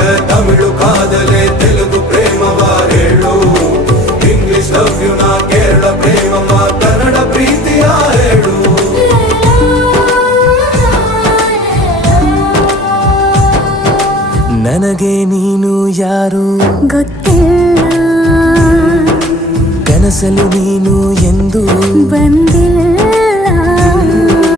है तमिಳು ಕಾದಲೆ ತೆಲುಗು ಪ್ರೇಮವ ಹೇಳು English love you ನಾ ಕೇರಳ ಪ್ರೇಮವ ಕನ್ನಡ ಪ್ರೀತಿಯ ಹೇಳು ನನಗೆ ನೀನು ಯಾರು ಗೊತ್ತಿಲ್ಲ ಕನಸಲು ನೀನು ಎಂದು ಬಂದೆ